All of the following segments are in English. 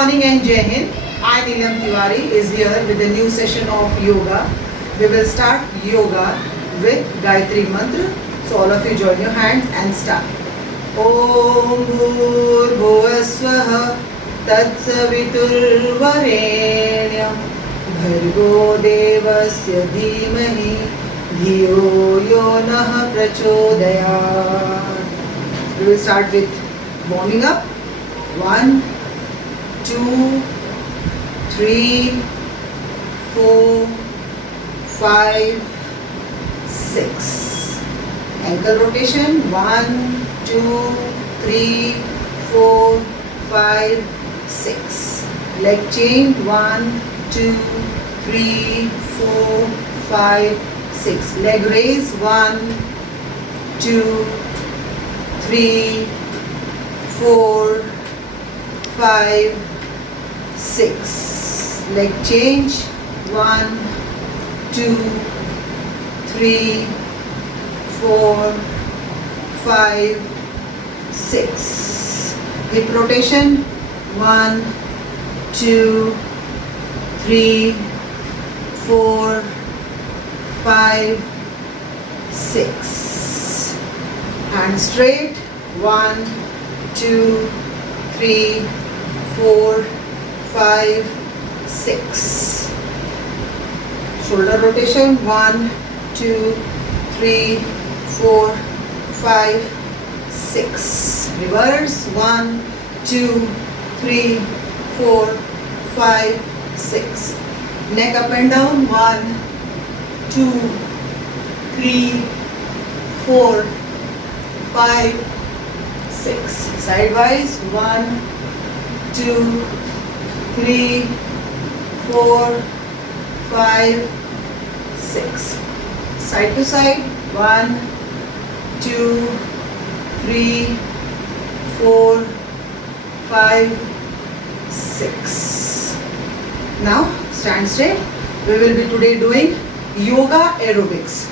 morning and Jai Hind. I, Neelam Tiwari, is here with a new session of yoga. We will start yoga with Gayatri Mantra. So all of you join your hands and start. Om Bhurbhuvasvaha Tatsaviturvarenyam Bhargo Devasya Dhimahi Dhiyo Yo Nah Prachodayat. We will start with warming up. 1, 2, 3, 4, 5, 6. Ankle rotation. 1, 2, 3, 4, 5, 6. Leg change. 1, 2, 3, 4, 5, 6. Leg raise. 1, 2, 3, 4, 5, 6. Leg change. 1, 2, 3, 4, 5, 6. Hip rotation. 1, 2, 3, 4, 5, 6. Hands straight. 1, 2, 3, 4, 5, 6. Shoulder rotation. 1, 2, 3, 4, 5, 6. Reverse. 1, 2, 3, 4, 5, 6. Neck up and down. 1, 2, 3, 4, 5, 6. Sidewise. 1, 2, 3, 4, 5, 6. Side to side. 1, 2, 3, 4, 5, 6. Now stand straight. We will be today doing yoga aerobics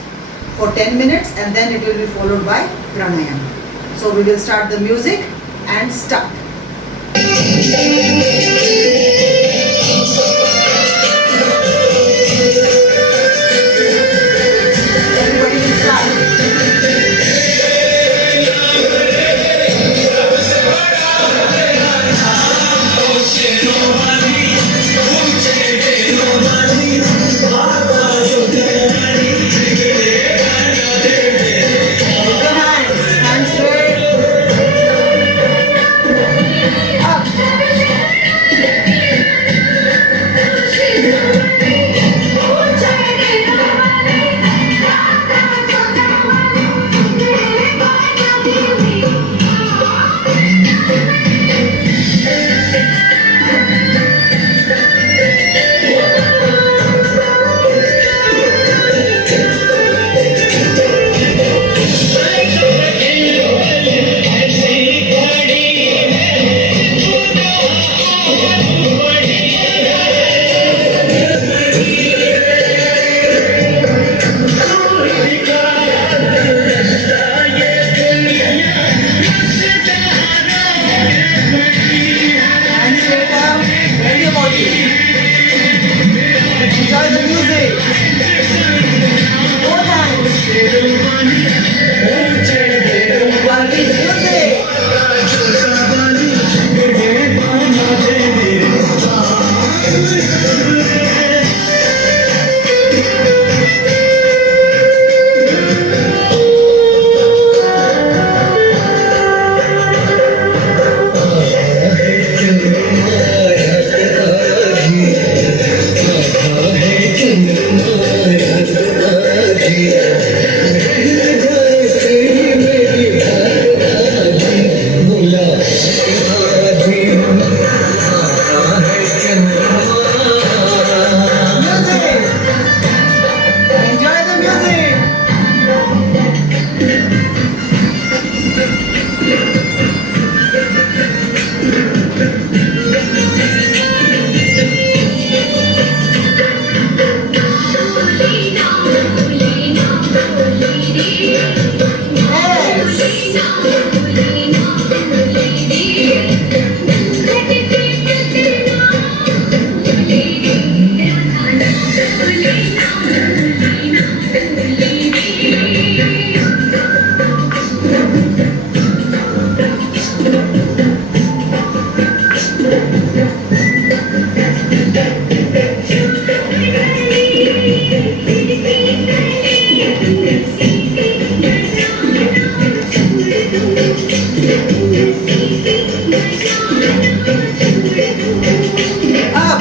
for 10 minutes and then it will be followed by pranayama. So we will start the music and start. Everybody will start. Up.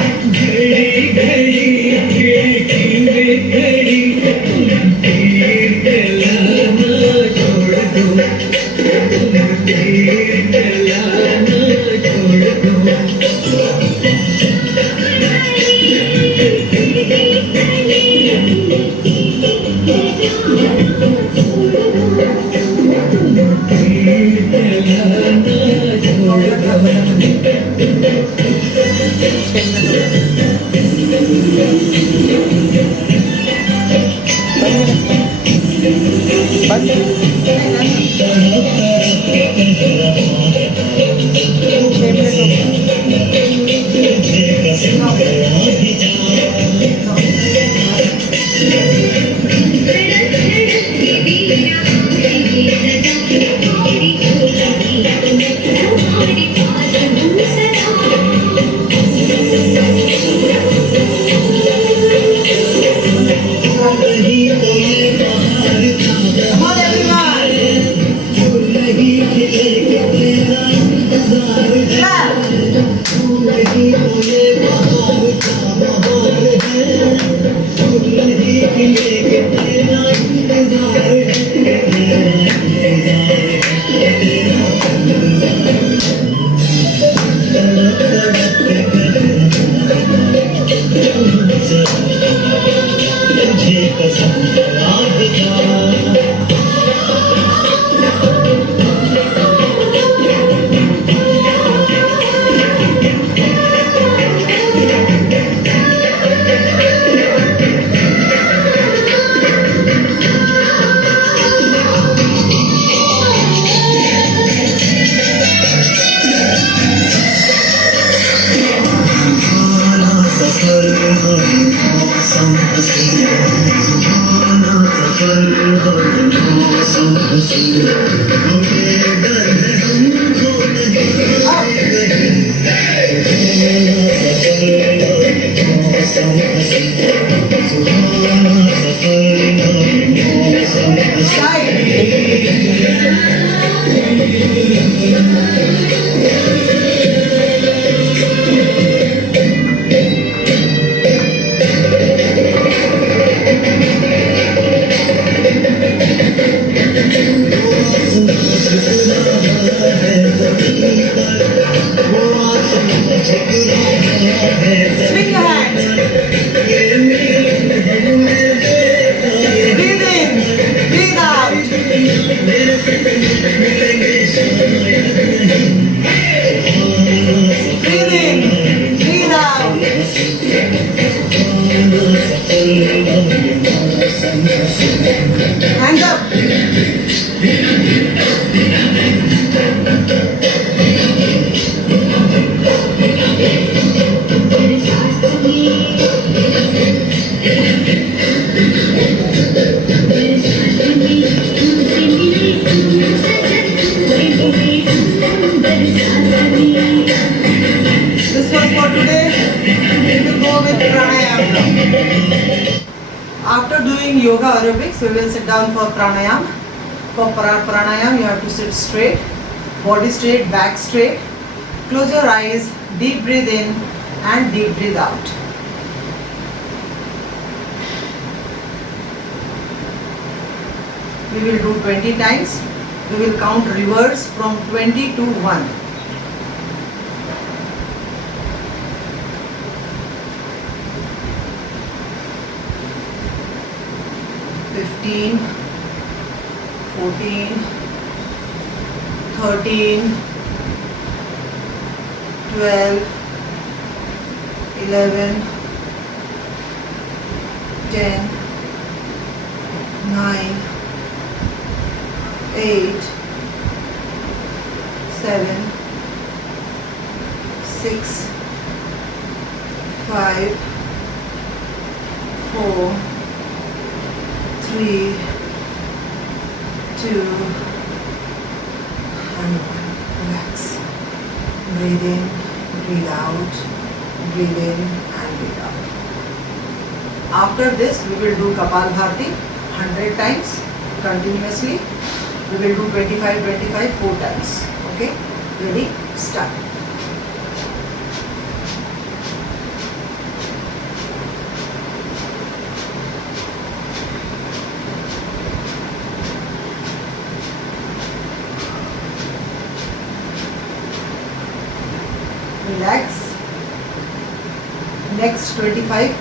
Come on, everyone. Clap. Swing your hands. Breathe in. Breathe out. Breathe in. Breathe out. Hands up. This was for today. We will go with pranayam now. After doing yoga aerobics, we will sit down for pranayam. For pranayam, you have to sit straight, body straight, back straight. Close your eyes, deep breathe in and deep breathe out. We will do 20 times. We will count reverse from 20 to 1. 15, 14, 13, 12, 11, 10, 9, 8, 7, 6, 5, 4, 3, 2, and 1. Relax. Breathe in, breathe out, breathe in and breathe out. After this, we will do Kapalbhati 100 times continuously. We will do 25, 25, 4 times. Okay? Ready? Start. Relax. Next 25.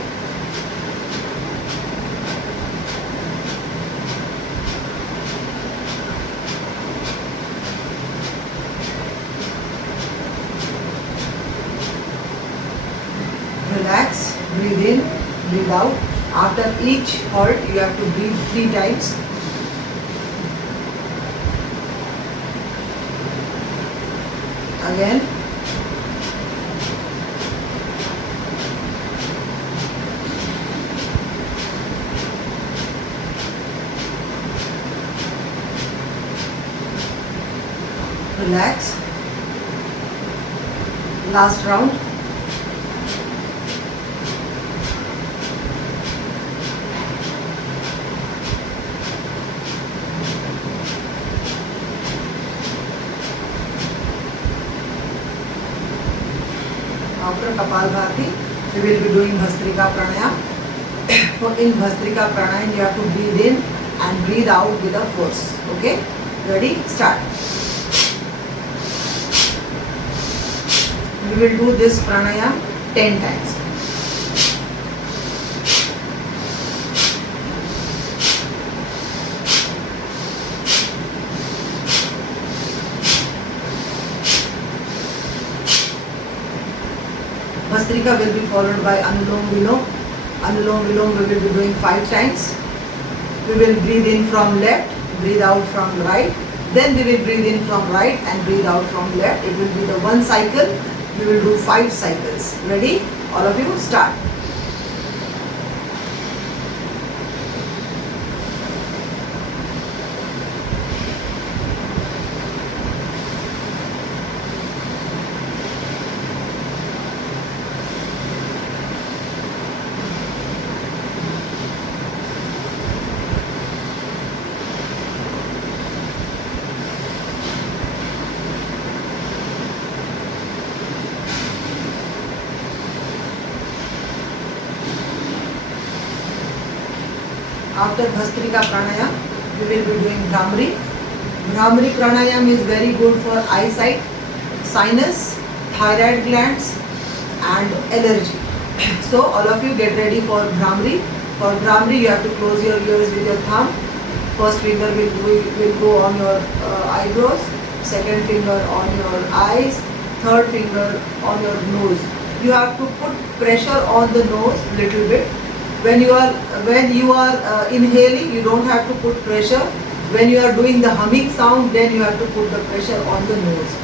Relax, breathe in, breathe out. After each halt, you have to breathe 3 times. Again. Relax. Last round. After Kapalbhati, we will be doing Bhastrika Pranayam. For in Bhastrika Pranayam, you have to breathe in and breathe out with a force. Okay? Ready? Start. We will do this pranayam 10 times. Bhastrika will be followed by Anulom Vilom. Anulom Vilom we will be doing 5 times. We will breathe in from left, breathe out from right. Then we will breathe in from right and breathe out from left. It will be the one cycle. We will do 5 cycles. Ready? All of you, start. After Bhastrika Pranayam, we will be doing Bhramari. Bhramari Pranayam is very good for eyesight, sinus, thyroid glands and allergy. So all of you get ready for Bhramari. For Bhramari you have to close your ears with your thumb. First finger will go on your eyebrows, second finger on your eyes, third finger on your nose. You have to put pressure on the nose little bit. When you are inhaling, you don't have to put pressure. When you are doing the humming sound, then you have to put the pressure on the nose.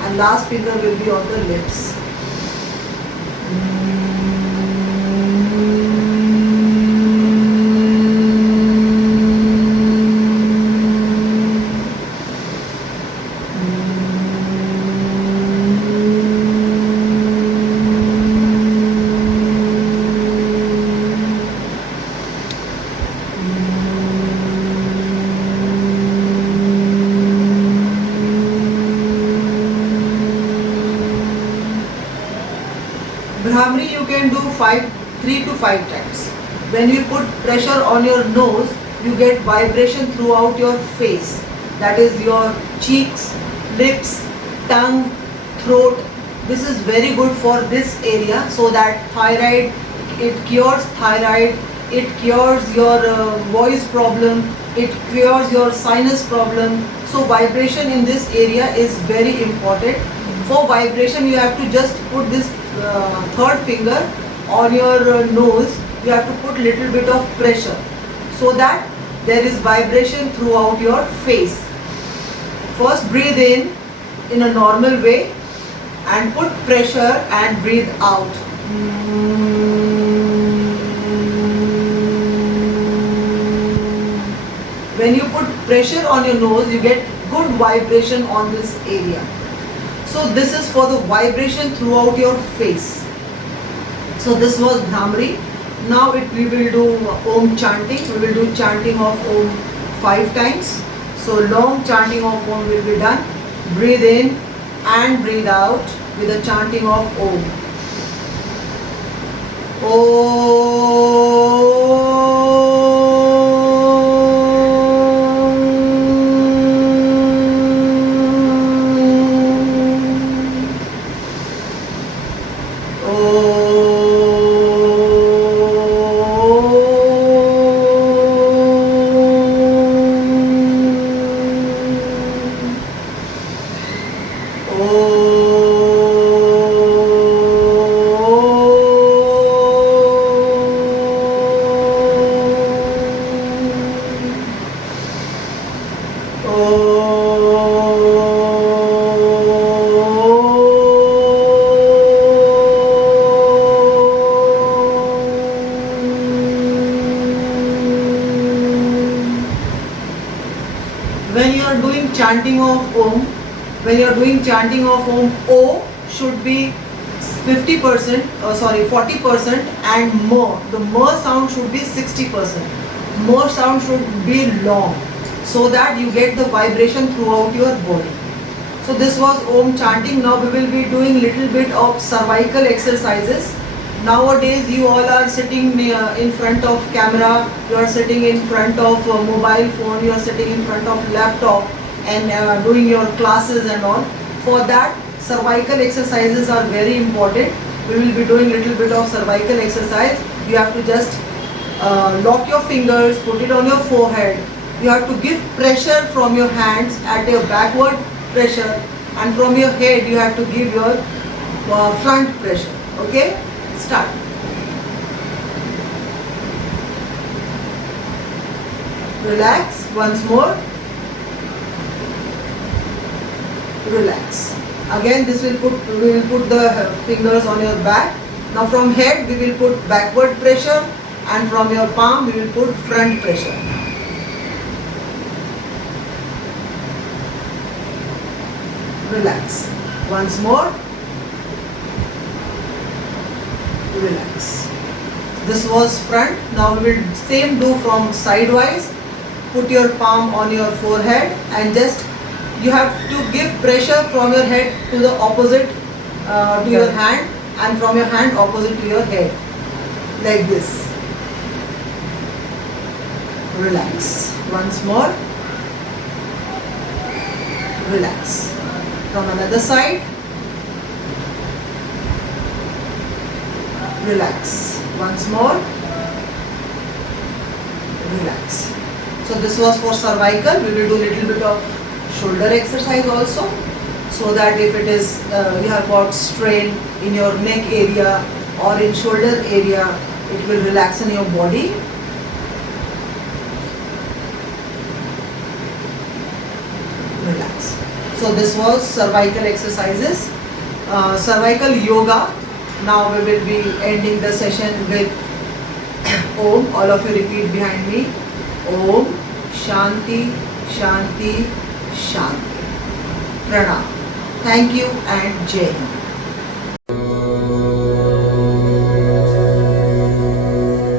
And last finger will be on the lips. Bhramari you can do 3 to 5 times. When you put pressure on your nose, you get vibration throughout your face. That is your cheeks, lips, tongue, throat. This is very good for this area, so that thyroid, it cures thyroid, it cures your voice problem, it cures your sinus problem. So vibration in this area is very important. For vibration you have to just put this third finger on your nose. You have to put little bit of pressure so that there is vibration throughout your face. First breathe in a normal way and put pressure and breathe out. When you put pressure on your nose, you get good vibration on this area. So this is for the vibration throughout your face. So this was Bhramari. Now we will do Om chanting. We will do chanting of Om 5 times. So long chanting of Om will be done. Breathe in and breathe out with the chanting of Om. When you are doing chanting of Om, O should be 50%, 40%, and Mo. The Mo sound should be 60%. Mo sound should be long, so that you get the vibration throughout your body. So this was Om chanting. Now we will be doing little bit of cervical exercises. Nowadays you all are sitting in front of camera, you are sitting in front of mobile phone, you are sitting in front of laptop and doing your classes and all. For that, cervical exercises are very important. We will be doing little bit of cervical exercise. You have to just lock your fingers, put it on your forehead. You have to give pressure from your hands at your backward pressure, and from your head you have to give your front pressure. Okay? Start. Relax once more. Relax. Again, we will put the fingers on your back. Now from head we will put backward pressure, and from your palm we will put front pressure. Relax. Once more. Relax. This was front. Now we will same do from sidewise. Put your palm on your forehead and just you have to give pressure from your head to the opposite to your hand, and from your hand opposite to your head, like this. Relax. Once more. Relax. From another side. Relax. Once more. Relax. So this was for cervical. We will do little bit of shoulder exercise also, so that if it is you have got strain in your neck area or in shoulder area, it will relax in your body. Relax. So this was cervical exercises, cervical yoga. Now we will be ending the session with Om. All of you repeat behind me. Om Shanti Shanti Shanti. Pranam. Thank you and Jai Hind.